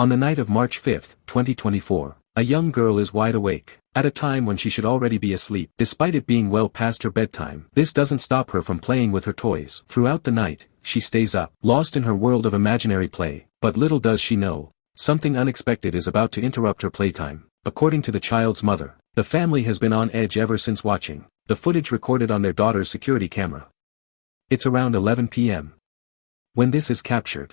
On the night of March 5, 2024, a young girl is wide awake, at a time when she should already be asleep. Despite it being well past her bedtime, this doesn't stop her from playing with her toys. Throughout the night, she stays up, lost in her world of imaginary play, but little does she know, something unexpected is about to interrupt her playtime. According to the child's mother, the family has been on edge ever since watching the footage recorded on their daughter's security camera. It's around 11 p.m. when this is captured.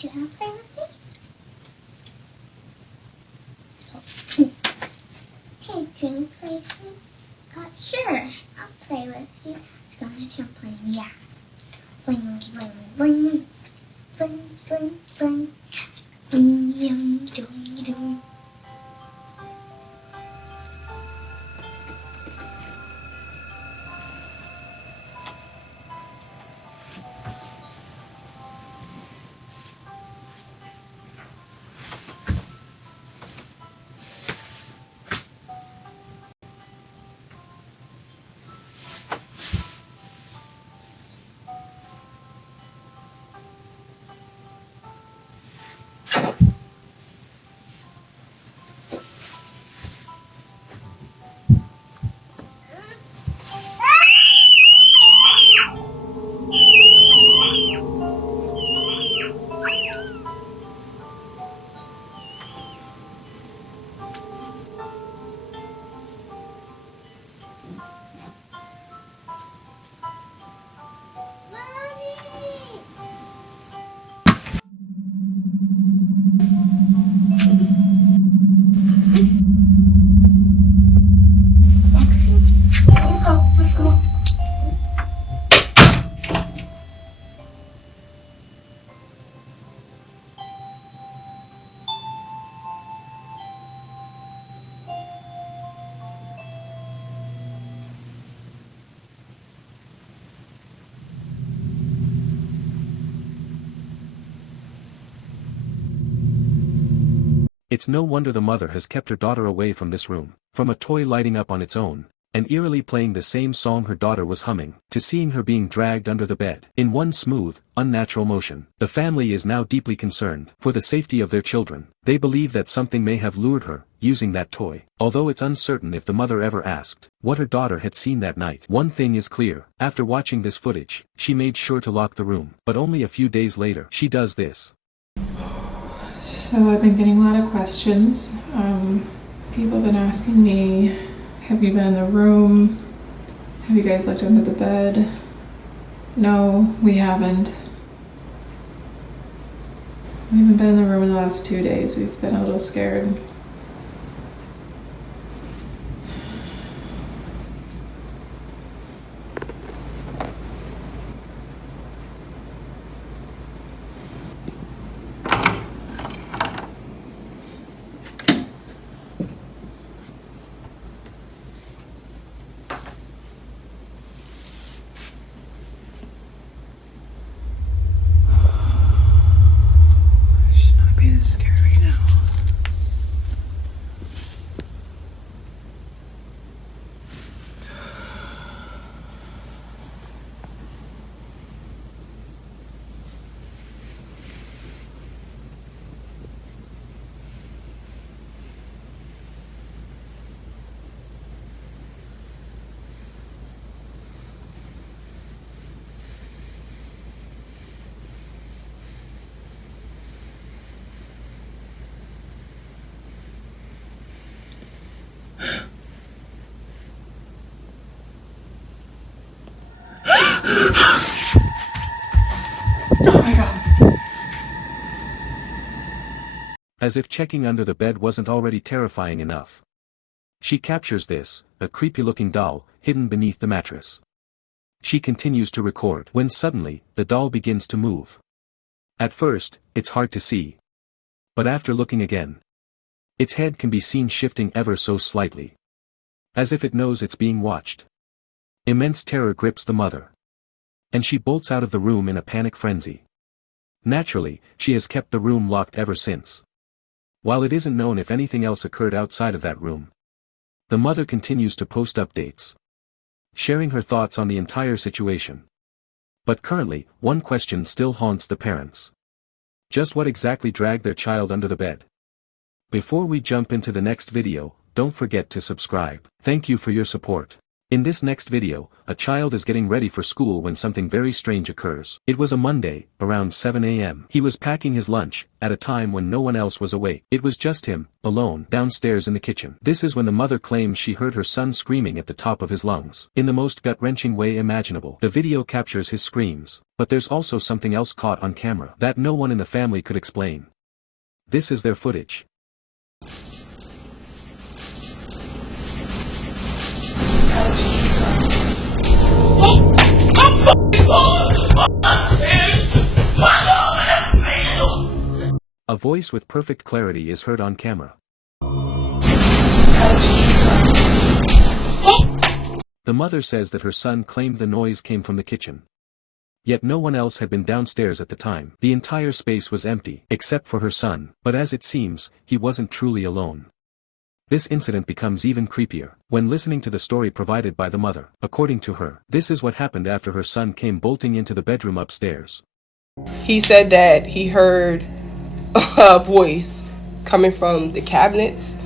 Do you want to play with me? Hey, do you want to play with me? Sure, I'll play with you. So I'm going to play, yeah. Bling, bling, bling. Bling, bling, bling. Bling, yum, doing, doing. Let's go, let's go. It's no wonder the mother has kept her daughter away from this room, from a toy lighting up on its own, and eerily playing the same song her daughter was humming, to seeing her being dragged under the bed in one smooth, unnatural motion. The family is now deeply concerned for the safety of their children. They believe that something may have lured her, using that toy. Although it's uncertain if the mother ever asked what her daughter had seen that night. One thing is clear, after watching this footage, she made sure to lock the room. But only a few days later, she does this. So I've been getting a lot of questions. People have been asking me, have you been in the room? Have you guys looked under the bed? No, we haven't. We haven't been in the room in the last 2 days. We've been a little scared. Scared right now. Oh my god. As if checking under the bed wasn't already terrifying enough. She captures this, a creepy-looking doll, hidden beneath the mattress. She continues to record when suddenly, the doll begins to move. At first, it's hard to see. But after looking again, its head can be seen shifting ever so slightly. As if it knows it's being watched. Immense terror grips the mother. And she bolts out of the room in a panic frenzy. Naturally, she has kept the room locked ever since. While it isn't known if anything else occurred outside of that room, the mother continues to post updates, sharing her thoughts on the entire situation. But currently, one question still haunts the parents. Just what exactly dragged their child under the bed? Before we jump into the next video, don't forget to subscribe. Thank you for your support. In this next video, a child is getting ready for school when something very strange occurs. It was a Monday, around 7 a.m. He was packing his lunch, at a time when no one else was awake. It was just him, alone, downstairs in the kitchen. This is when the mother claims she heard her son screaming at the top of his lungs, in the most gut-wrenching way imaginable. The video captures his screams, but there's also something else caught on camera that no one in the family could explain. This is their footage. A voice with perfect clarity is heard on camera. The mother says that her son claimed the noise came from the kitchen. Yet no one else had been downstairs at the time. The entire space was empty, except for her son, but as it seems, he wasn't truly alone. This incident becomes even creepier when listening to the story provided by the mother. According to her, this is what happened after her son came bolting into the bedroom upstairs. He said that he heard a voice coming from the cabinets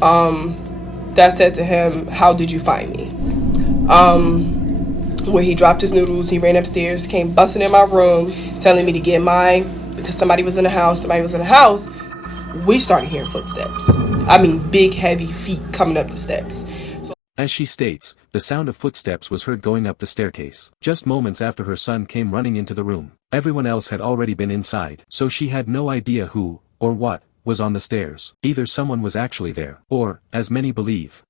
that said to him, "How did you find me?" When he dropped his noodles, he ran upstairs, came busting in my room, telling me to get mine because somebody was in the house. We started hearing footsteps. I mean, big, heavy feet coming up the steps. As she states, the sound of footsteps was heard going up the staircase. Just moments after her son came running into the room, everyone else had already been inside, so she had no idea who, or what, was on the stairs. Either someone was actually there, or, as many believe,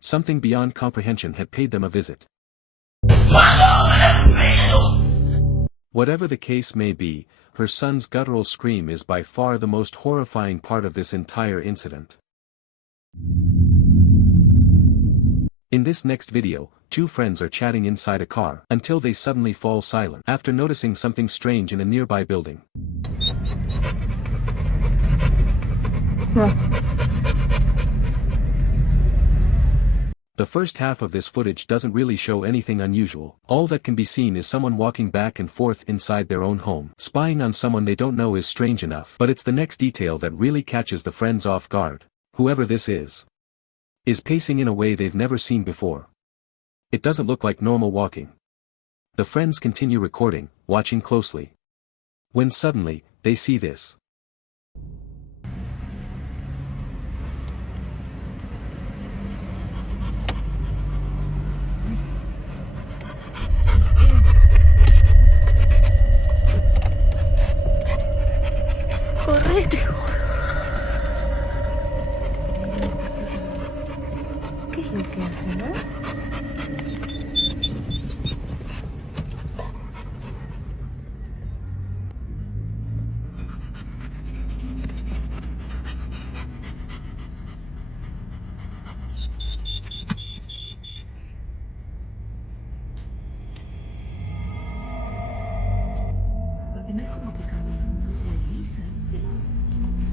something beyond comprehension had paid them a visit. Whatever the case may be, her son's guttural scream is by far the most horrifying part of this entire incident. In this next video, two friends are chatting inside a car, until they suddenly fall silent, after noticing something strange in a nearby building. The first half of this footage doesn't really show anything unusual. All that can be seen is someone walking back and forth inside their own home. Spying on someone they don't know is strange enough, but it's the next detail that really catches the friends off guard. Whoever this is pacing in a way they've never seen before. It doesn't look like normal walking. The friends continue recording, watching closely. When suddenly, they see this. Correte. ¿Qué es lo que hace, no?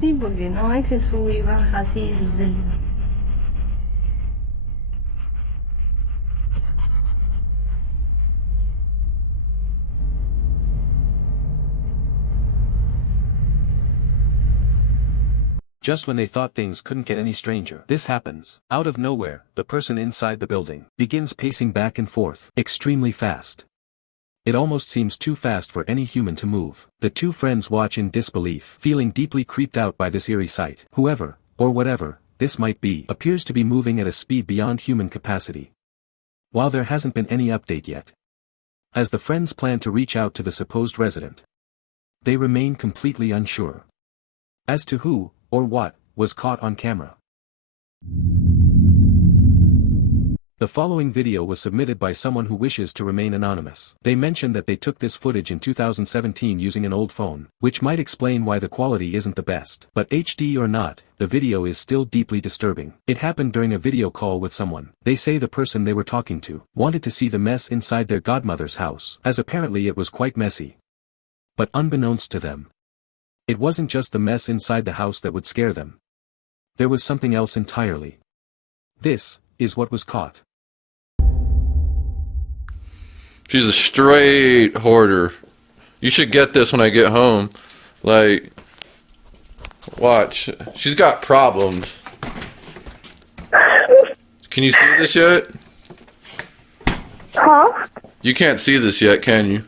Sí, porque no es que sube y baja así. Just when they thought things couldn't get any stranger, this happens. Out of nowhere, the person inside the building begins pacing back and forth, extremely fast. It almost seems too fast for any human to move. The two friends watch in disbelief, feeling deeply creeped out by this eerie sight. Whoever, or whatever, this might be, appears to be moving at a speed beyond human capacity. While there hasn't been any update yet, as the friends plan to reach out to the supposed resident, they remain completely unsure as to who, or what, was caught on camera. The following video was submitted by someone who wishes to remain anonymous. They mentioned that they took this footage in 2017 using an old phone, which might explain why the quality isn't the best. But HD or not, the video is still deeply disturbing. It happened during a video call with someone. They say the person they were talking to wanted to see the mess inside their godmother's house, as apparently it was quite messy. But unbeknownst to them, it wasn't just the mess inside the house that would scare them. There was something else entirely. This is what was caught. She's a straight hoarder. You should get this when I get home. Like, watch. She's got problems. Can you see this yet? Huh? You can't see this yet, can you?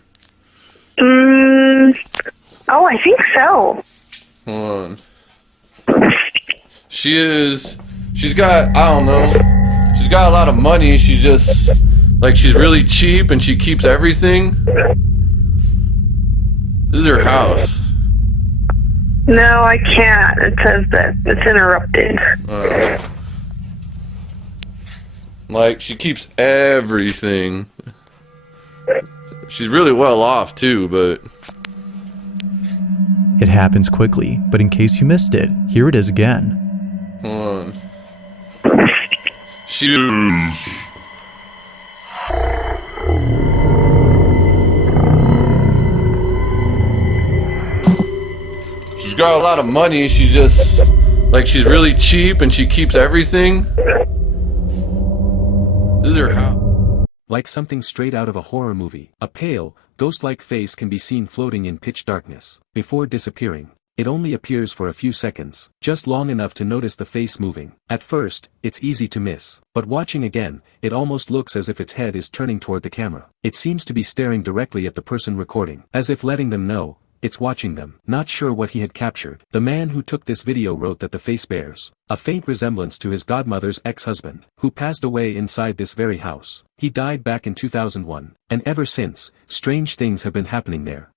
Oh, I think so. Hold on. She's got, I don't know. She's got a lot of money. She's just, like, she's really cheap and she keeps everything. This is her house. No, I can't. It says that it's interrupted. Like, she keeps everything. She's really well off, too, but... It happens quickly, but in case you missed it, here it is again. Hold on. She's got a lot of money. She's just, like, she's really cheap and she keeps everything. This is her house. Like something straight out of a horror movie, a pale, ghost-like face can be seen floating in pitch darkness. Before disappearing, it only appears for a few seconds, just long enough to notice the face moving. At first, it's easy to miss, but watching again, it almost looks as if its head is turning toward the camera. It seems to be staring directly at the person recording, as if letting them know it's watching them. Not sure what he had captured, the man who took this video wrote that the face bears a faint resemblance to his godmother's ex-husband, who passed away inside this very house. He died back in 2001, and ever since, strange things have been happening there.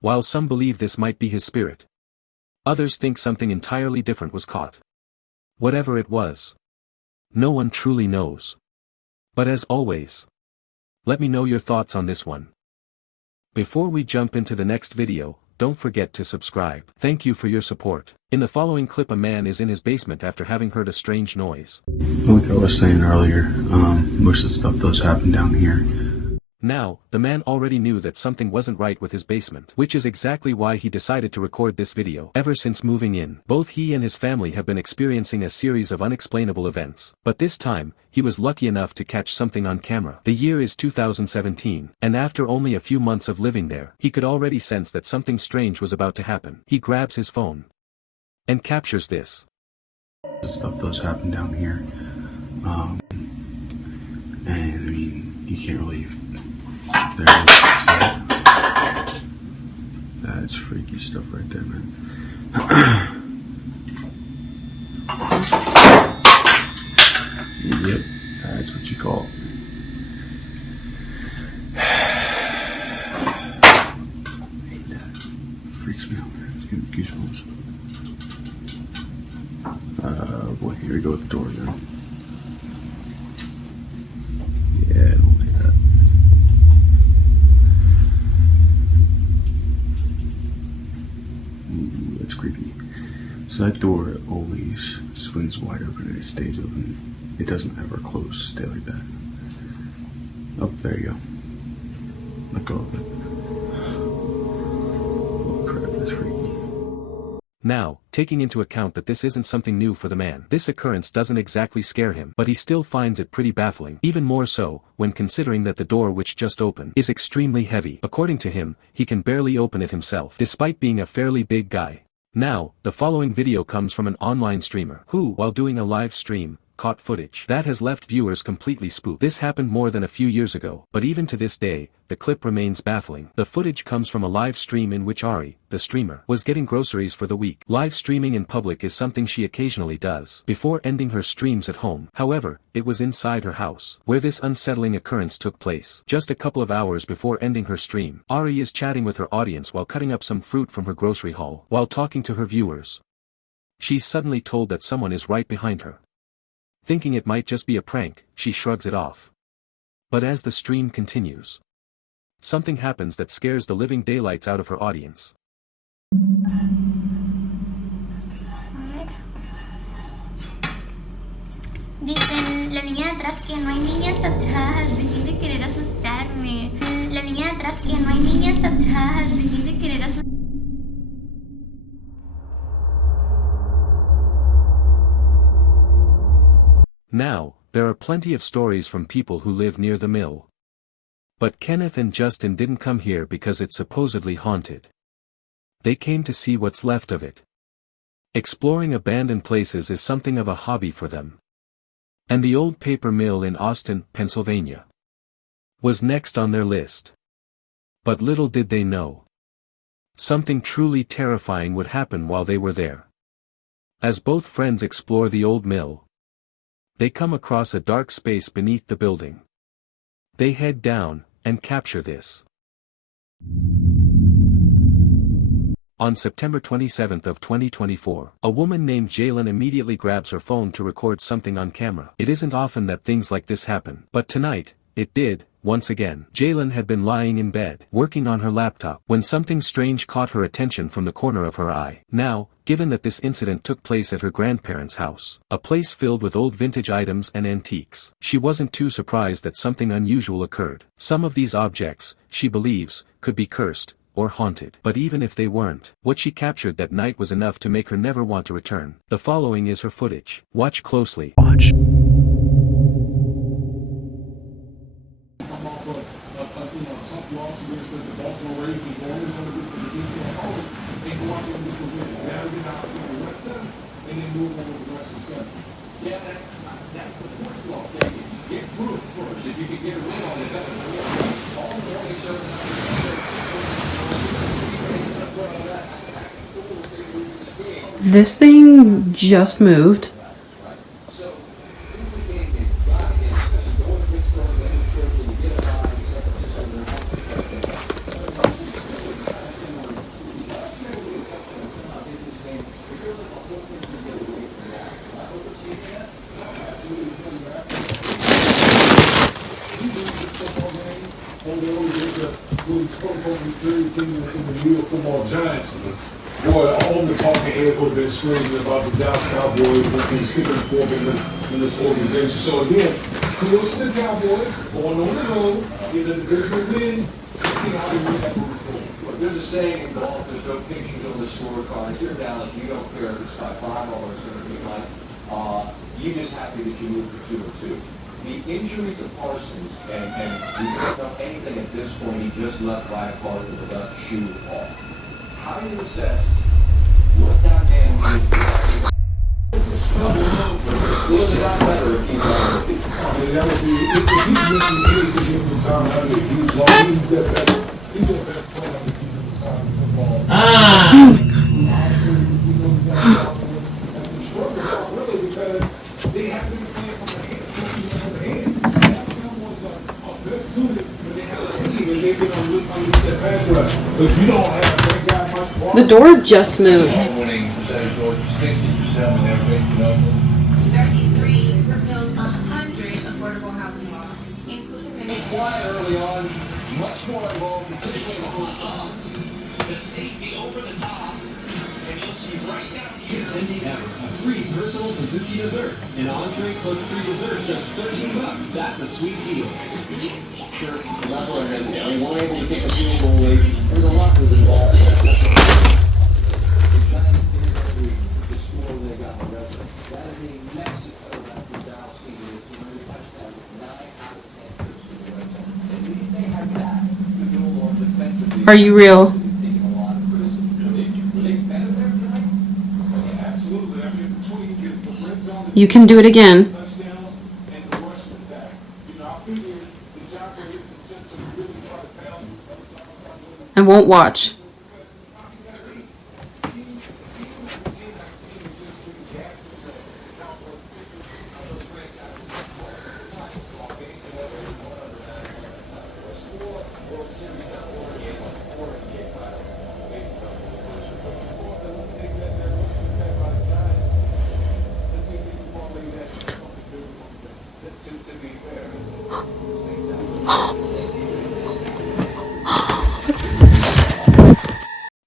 While some believe this might be his spirit, others think something entirely different was caught. Whatever it was, no one truly knows. But as always, let me know your thoughts on this one. Before we jump into the next video, don't forget to subscribe. Thank you for your support. In the following clip, a man is in his basement after having heard a strange noise. Like I was saying earlier, most of the stuff does happen down here. Now, the man already knew that something wasn't right with his basement, which is exactly why he decided to record this video. Ever since moving in, both he and his family have been experiencing a series of unexplainable events, but this time, he was lucky enough to catch something on camera. The year is 2017, and after only a few months of living there, he could already sense that something strange was about to happen. He grabs his phone and captures this. This stuff does happen down here, and I mean, you can't really... There it is. That's freaky stuff right there, man. Yep, that's what you call it. I hate that. Freaks me out, man. It's giving me goosebumps. Boy, here we go with the door again. Yeah, I don't like that. Ooh, that's creepy. So that door always swings wide open and it stays open. It doesn't ever close. Stay like that. Oh, there you go. Let go of it. Oh crap, that's freaky. Now, taking into account that this isn't something new for the man, this occurrence doesn't exactly scare him, but he still finds it pretty baffling, even more so, when considering that the door which just opened is extremely heavy. According to him, he can barely open it himself, despite being a fairly big guy. Now, the following video comes from an online streamer, who, while doing a live stream, caught footage that has left viewers completely spooked. This happened more than a few years ago, but even to this day, the clip remains baffling. The footage comes from a live stream in which Ari, the streamer, was getting groceries for the week. Live streaming in public is something she occasionally does, before ending her streams at home. However, it was inside her house, where this unsettling occurrence took place. Just a couple of hours before ending her stream, Ari is chatting with her audience while cutting up some fruit from her grocery haul. While talking to her viewers, she's suddenly told that someone is right behind her. Thinking it might just be a prank, she shrugs it off. But as the stream continues, something happens that scares the living daylights out of her audience. Dicen, la niña de atrás que no hay niñas atrás, dejen de querer asustarme. La niña de atrás que no hay niñas atrás, dejen de querer asustarme. Now, there are plenty of stories from people who live near the mill. But Kenneth and Justin didn't come here because it's supposedly haunted. They came to see what's left of it. Exploring abandoned places is something of a hobby for them. And the old paper mill in Austin, Pennsylvania, was next on their list. But little did they know, something truly terrifying would happen while they were there. As both friends explore the old mill, they come across a dark space beneath the building. They head down and capture this. On September 27th of 2024, a woman named Jalen immediately grabs her phone to record something on camera. It isn't often that things like this happen, but tonight, it did, once again. Jalen had been lying in bed, working on her laptop, when something strange caught her attention from the corner of her eye. Now, given that this incident took place at her grandparents' house, a place filled with old vintage items and antiques, she wasn't too surprised that something unusual occurred. Some of these objects, she believes, could be cursed, or haunted. But even if they weren't, what she captured that night was enough to make her never want to return. The following is her footage. Watch closely. Watch. This thing just moved. Boy, all the talking heads would have been screaming about the Dallas Cowboys and sticking forth in this organization. So again, kudos to the Cowboys going on the road, getting a divisional win, and see how they react moving forward. There's a saying in golf, there's no pictures on the scorecard. If you're Dallas, you don't care if it's by 5 or it's going to be like, you're just happy that you moved to 2-2. The injury to Parsons, and we don't know anything at this point, he just left by a car with the left shoe off. How do you assess what that man is doing? Will it got better if he's on the feet? That would be, if he's missing any significant time out of it, he's that better. He's a better player than he's inside the football. Really, because they have to be playing from the hand. That Cowboys are best suited, but they have a team and they've been on that pass rush. But if you don't have that guy, The door just moved. Winning percentage or 60% when they're fixing up. 33 proposed 100 affordable housing laws, including the Quiet early on, much more involved, particularly the safety over the top, and you'll see right down here. Cindy Ever, a free personal Suzuki dessert. An entree plus free dessert, just $13. That's a sweet deal. level and they weren't able to kick a field goal late. There's a lot of involved. Are you real? You can do it again. I won't watch.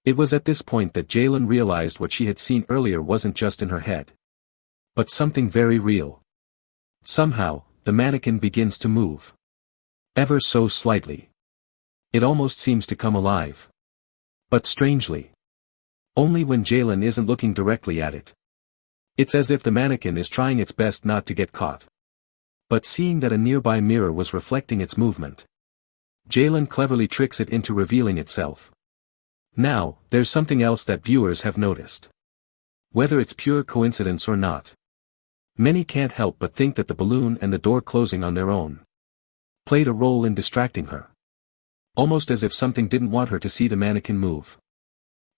It was at this point that Jalen realized what she had seen earlier wasn't just in her head, but something very real. Somehow, the mannequin begins to move. Ever so slightly. It almost seems to come alive. But strangely. Only when Jalen isn't looking directly at it. It's as if the mannequin is trying its best not to get caught. But seeing that a nearby mirror was reflecting its movement, Jalen cleverly tricks it into revealing itself. Now, there's something else that viewers have noticed. Whether it's pure coincidence or not, many can't help but think that the balloon and the door closing on their own played a role in distracting her. Almost as if something didn't want her to see the mannequin move.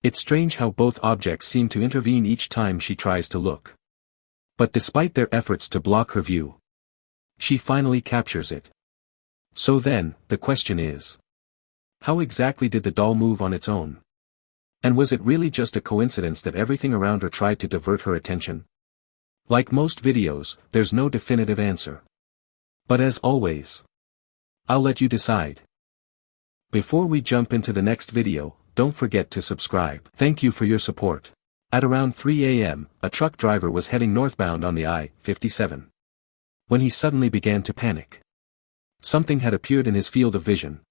It's strange how both objects seem to intervene each time she tries to look. But despite their efforts to block her view, she finally captures it. So then, the question is, how exactly did the doll move on its own? And was it really just a coincidence that everything around her tried to divert her attention? Like most videos, there's no definitive answer. But as always, I'll let you decide. Before we jump into the next video, don't forget to subscribe. Thank you for your support. At around 3 a.m., a truck driver was heading northbound on the I-57. When he suddenly began to panic. Something had appeared in his field of vision.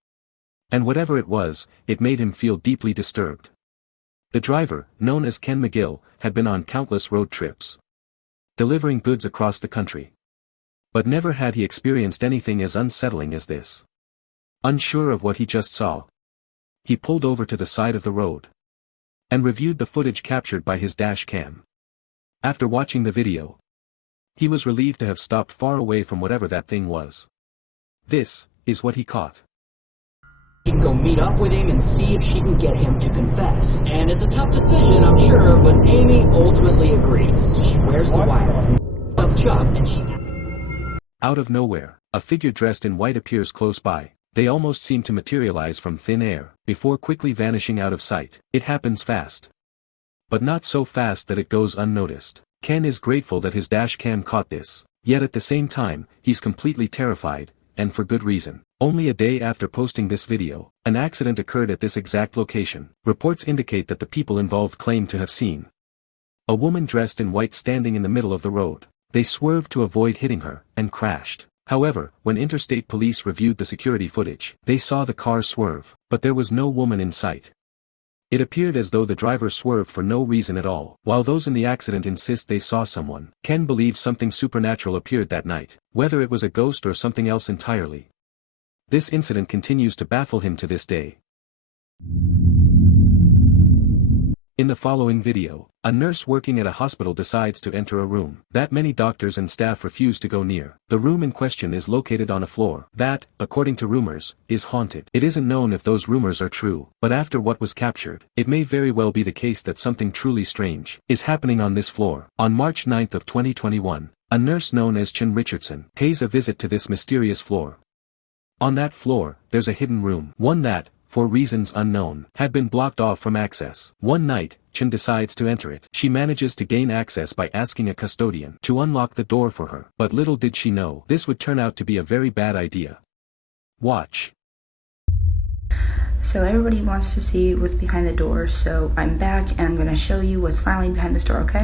And whatever it was, it made him feel deeply disturbed. The driver, known as Ken McGill, had been on countless road trips, delivering goods across the country. But never had he experienced anything as unsettling as this. Unsure of what he just saw, he pulled over to the side of the road and reviewed the footage captured by his dash cam. After watching the video, he was relieved to have stopped far away from whatever that thing was. This is what he caught. She can go meet up with him and see if she can get him to confess. And it's a tough decision, I'm sure, but Amy ultimately agrees. She wears the wire of Chuck and she... Out of nowhere, a figure dressed in white appears close by. They almost seem to materialize from thin air, before quickly vanishing out of sight. It happens fast. But not so fast that it goes unnoticed. Ken is grateful that his dash cam caught this, yet at the same time, he's completely terrified, and for good reason. Only a day after posting this video, an accident occurred at this exact location. Reports indicate that the people involved claim to have seen a woman dressed in white standing in the middle of the road. They swerved to avoid hitting her, and crashed. However, when interstate police reviewed the security footage, they saw the car swerve, but there was no woman in sight. It appeared as though the driver swerved for no reason at all. While those in the accident insist they saw someone, Ken believes something supernatural appeared that night, whether it was a ghost or something else entirely. This incident continues to baffle him to this day. In the following video, a nurse working at a hospital decides to enter a room that many doctors and staff refuse to go near. The room in question is located on a floor that, according to rumors, is haunted. It isn't known if those rumors are true, but after what was captured, it may very well be the case that something truly strange is happening on this floor. On March 9th of 2021, a nurse known as Chen Richardson pays a visit to this mysterious floor. On that floor, there's a hidden room, one that, for reasons unknown, had been blocked off from access. One night, Chen decides to enter it. She manages to gain access by asking a custodian to unlock the door for her. But little did she know, this would turn out to be a very bad idea. Watch. So everybody wants to see what's behind the door, so I'm back and I'm going to show you what's finally behind this door, okay?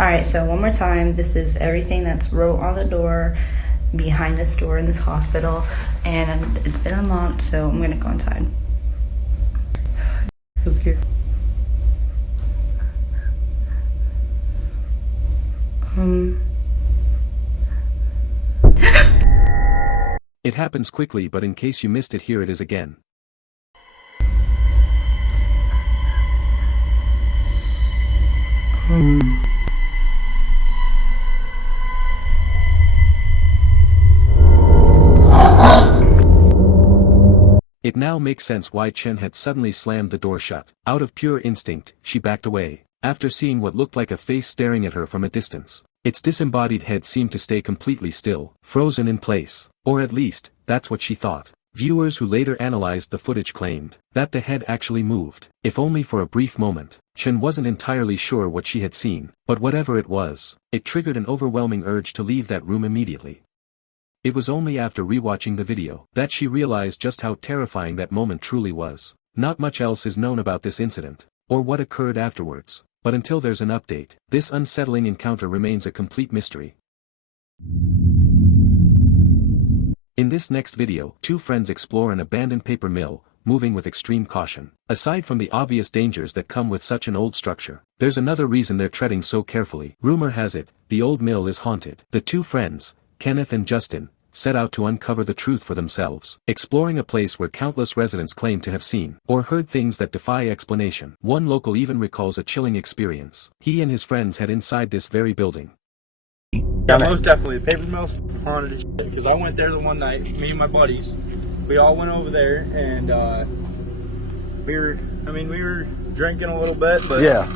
Alright, so one more time, this is everything that's wrote on the door behind this door in this hospital, and it's been unlocked, so I'm gonna go inside. I'm scared. It happens quickly, but in case you missed it, here it is again. It now makes sense why Chen had suddenly slammed the door shut. Out of pure instinct, she backed away, after seeing what looked like a face staring at her from a distance. Its disembodied head seemed to stay completely still, frozen in place, or at least, that's what she thought. Viewers who later analyzed the footage claimed that the head actually moved, if only for a brief moment. Chen wasn't entirely sure what she had seen, but whatever it was, it triggered an overwhelming urge to leave that room immediately. It was only after rewatching the video that she realized just how terrifying that moment truly was. Not much else is known about this incident, or what occurred afterwards, but until there's an update, this unsettling encounter remains a complete mystery. In this next video, two friends explore an abandoned paper mill, moving with extreme caution. Aside from the obvious dangers that come with such an old structure, there's another reason they're treading so carefully. Rumor has it, the old mill is haunted. The two friends, Kenneth and Justin, set out to uncover the truth for themselves, exploring a place where countless residents claim to have seen or heard things that defy explanation. One local even recalls a chilling experience he and his friends had inside this very building. Yeah, most definitely. The paper mill's haunted as shit, because I went there the one night, me and my buddies. We all went over there, and we were drinking a little bit, but yeah,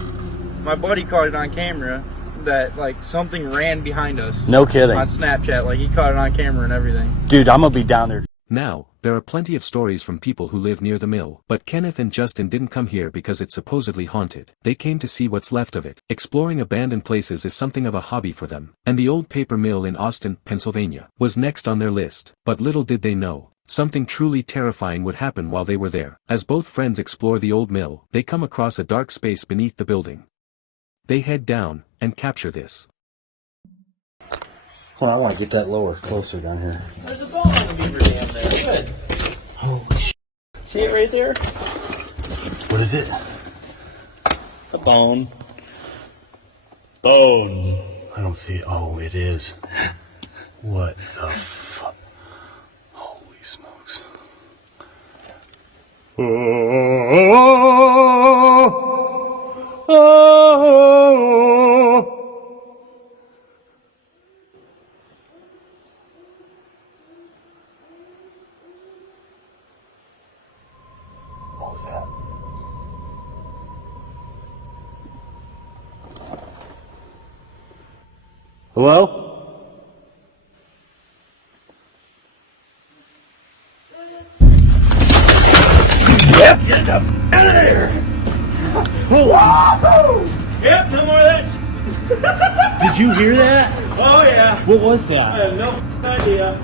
my buddy caught it on camera that, like, something ran behind us. No kidding. On Snapchat, like, he caught it on camera and everything. Dude, I'm gonna be down there. Now, there are plenty of stories from people who live near the mill, but Kenneth and Justin didn't come here because it's supposedly haunted. They came to see what's left of it. Exploring abandoned places is something of a hobby for them, and the old paper mill in Austin, Pennsylvania, was next on their list. But little did they know, something truly terrifying would happen while they were there. As both friends explore the old mill, they come across a dark space beneath the building. They head down, and capture this. Hold on, I want to get that lower, closer down here. There's a bone on the beaver dam there. Good. Holy shit. See it right there? What is it? A bone. Bone. I don't see it. Oh, it is. What the fuck? Holy smokes. What was that? Hello? Yep, get the f out of there! Whoa! Yep, no more of that. Did you hear that? Oh, yeah. What was I that? have no idea.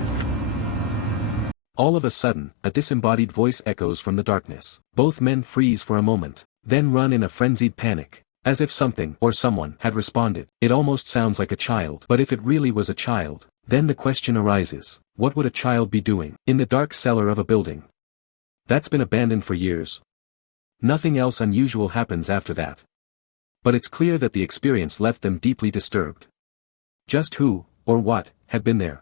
All of a sudden, a disembodied voice echoes from the darkness. Both men freeze for a moment, then run in a frenzied panic, as if something or someone had responded. It almost sounds like a child. But if it really was a child, then the question arises, what would a child be doing in the dark cellar of a building that's been abandoned for years? Nothing else unusual happens after that. But it's clear that the experience left them deeply disturbed. Just who, or what, had been there?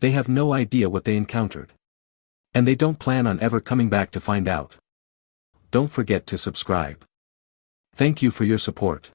They have no idea what they encountered. And they don't plan on ever coming back to find out. Don't forget to subscribe. Thank you for your support.